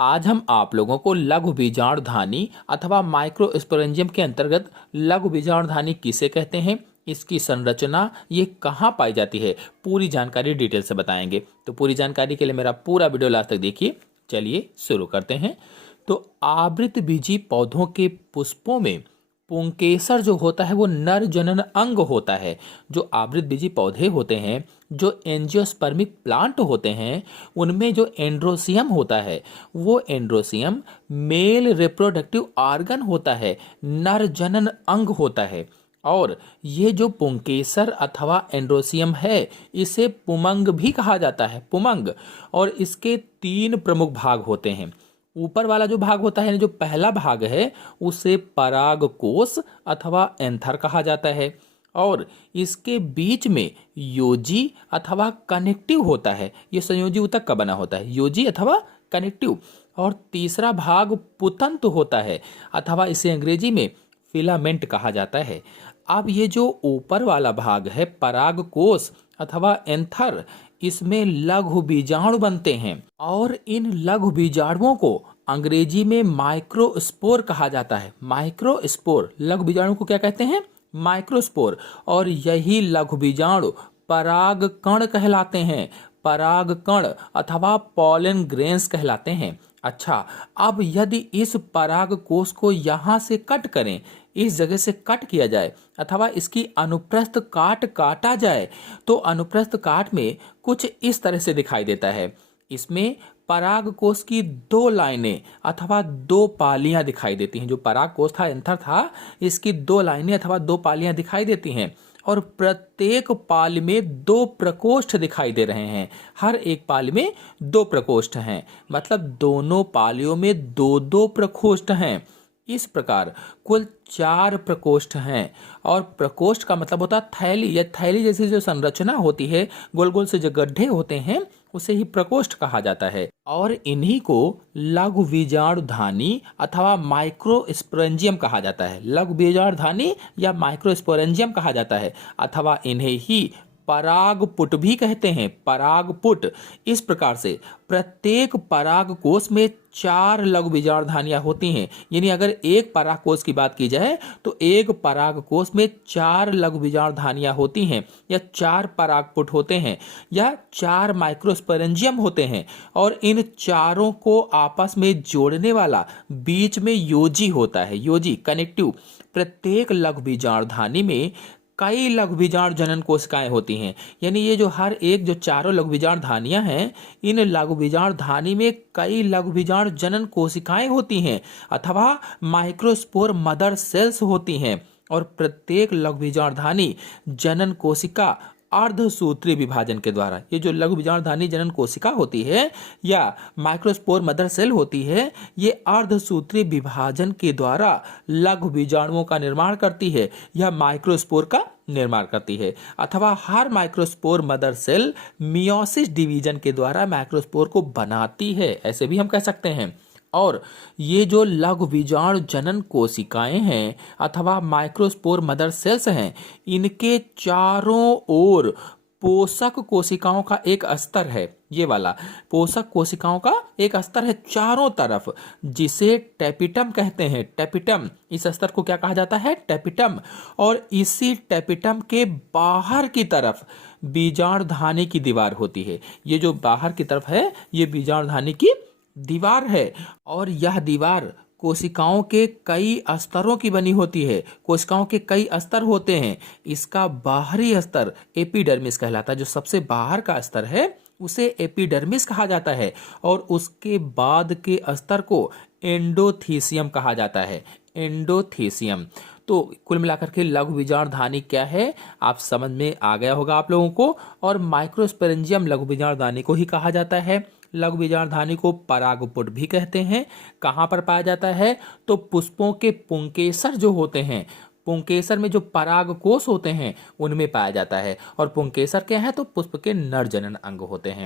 आज हम आप लोगों को लघु बीजाणुधानी अथवा माइक्रोस्पोरेंजियम के अंतर्गत लघु बीजाणुधानी किसे कहते हैं, इसकी संरचना, ये कहाँ पाई जाती है, पूरी जानकारी डिटेल से बताएंगे। तो पूरी जानकारी के लिए मेरा पूरा वीडियो लास्ट तक देखिए। चलिए शुरू करते हैं। तो आवृतबीजी पौधों के पुष्पों में पुंकेसर जो होता है वो नर जनन अंग होता है। जो आवृतबीजी पौधे होते हैं, जो एंजियोस्पर्मिक प्लांट होते हैं, उनमें जो एंड्रोसियम होता है वो एंड्रोसियम मेल रिप्रोडक्टिव ऑर्गन होता है, नर जनन अंग होता है। और ये जो पुंकेसर अथवा एंड्रोसियम है, इसे पुमंग भी कहा जाता है, पुमंग। और इसके 3 प्रमुख भाग होते हैं। ऊपर वाला जो भाग होता है, जो पहला भाग है, उसे परागकोश अथवा एंथर कहा जाता है। और इसके बीच में योजी अथवा कनेक्टिव होता है। ये संयोजी ऊतक का बना होता है, योजी अथवा कनेक्टिव। और तीसरा भाग पुतंत होता है, अथवा इसे अंग्रेजी में फिलामेंट कहा जाता है। अब ये जो ऊपर वाला भाग है, परागकोश अथवा एंथर, इसमें लघु बीजाणु बनते हैं। और इन लघु बीजाणुओं को अंग्रेजी में माइक्रोस्पोर कहा जाता है। माइक्रोस्पोर, लघु बीजाणु को क्या कहते हैं? माइक्रोस्पोर। और यही लघु बीजाणु परागकण कहलाते हैं, परागकण अथवा पॉलन ग्रेन्स कहलाते हैं। अच्छा, अब यदि इस परागकोश को यहाँ से कट करें, इस जगह से कट किया जाए, अथवा इसकी अनुप्रस्थ काट काटा जाए, तो अनुप्रस्थ काट में कुछ इस तरह से दिखाई देता है। इसमें परागकोश की 2 लाइनें अथवा 2 पालियां दिखाई देती हैं। जो परागकोश था, एंथर था, इसकी 2 लाइनें अथवा 2 पालियां दिखाई देती हैं। और प्रत्येक पाल में 2 प्रकोष्ठ दिखाई दे रहे हैं। हर एक पाल में 2 प्रकोष्ठ हैं, मतलब दोनों पालियों में 2-2 प्रकोष्ठ हैं। इस प्रकार कुल 4 प्रकोष्ठ हैं। और प्रकोष्ठ का मतलब होता है थैली, या थैली जैसी जो संरचना होती है, गोल गोल से जो गड्ढे होते हैं, उसे ही प्रकोष्ठ कहा जाता है। और इन्हीं को लघु बीजाणुधानी अथवा माइक्रोस्पोरेंजियम कहा जाता है। लघु बीजाणुधानी या माइक्रोस्पोरेंजियम कहा जाता है, अथवा इन्हें ही परागपुट भी कहते हैं, परागपुट। इस प्रकार से प्रत्येक परागकोश में 4 लघु बीजाणुधानियां होती हैं। यानी अगर एक परागकोश की बात की जाए तो एक परागकोश में 4 लघु बीजाणुधानियां होती हैं, या 4 परागपुट होते हैं, या 4 माइक्रोस्पोरेंजियम होते हैं। और इन चारों को आपस में जोड़ने वाला बीच में योजी होता है, योजी कनेक्टिव। प्रत्येक लघु बीजाणुधानी में कई लघु बीजाणु जनन कोशिकाएं होती हैं। यानी ये जो हर एक जो चारों लघु बीजाणुधानियां हैं, इन लघु बीजाणुधानी में कई लघु बीजाणु जनन कोशिकाएं होती हैं, अथवा माइक्रोस्पोर मदर सेल्स होती हैं। और प्रत्येक लघु बीजाणुधानी जनन कोशिका अर्धसूत्री विभाजन के द्वारा, ये जो लघु बीजाणुधानी जनन कोशिका होती है या माइक्रोस्पोर मदर सेल होती है, ये अर्धसूत्री विभाजन के द्वारा लघु बीजाणुओं का निर्माण करती है, या माइक्रोस्पोर का निर्माण करती है। अथवा हर microspore mother cell meiosis division के द्वारा माइक्रोस्पोर को बनाती है, ऐसे भी हम कह सकते हैं। और ये जो लघु बीजाणु जनन कोशिकाएं हैं अथवा माइक्रोस्पोर मदर सेल्स हैं, इनके चारों ओर पोषक कोशिकाओं का एक स्तर है। ये वाला पोषक कोशिकाओं का एक स्तर है चारों तरफ, जिसे टेपिटम कहते हैं, टेपिटम। इस स्तर को क्या कहा जाता है? टेपिटम। और इसी टेपिटम के बाहर की तरफ बीजाणुधानी की दीवार होती है। ये जो बाहर की तरफ है, ये बीजाणुधानी की दीवार है। और यह दीवार कोशिकाओं के कई स्तरों की बनी होती है। कोशिकाओं के कई स्तर होते हैं। इसका बाहरी स्तर एपिडर्मिस कहलाता है। जो सबसे बाहर का स्तर है उसे एपिडर्मिस कहा जाता है। और उसके बाद के स्तर को एंडोथीसियम कहा जाता है, एंडोथीसियम। तो कुल मिलाकर के लघु बीजाणुधानी क्या है, आप समझ में आ गया होगा आप लोगों को। और माइक्रोस्पोरेंजियम लघु बीजाणुधानी को ही कहा जाता है। लघु बीजाणुधानी को परागपुट भी कहते हैं। कहाँ पर पाया जाता है? तो पुष्पों के पुंकेसर जो होते हैं, पुंकेसर में जो परागकोश होते हैं, उनमें पाया जाता है। और पुंकेसर क्या है? तो पुष्प के नर जनन अंग होते हैं।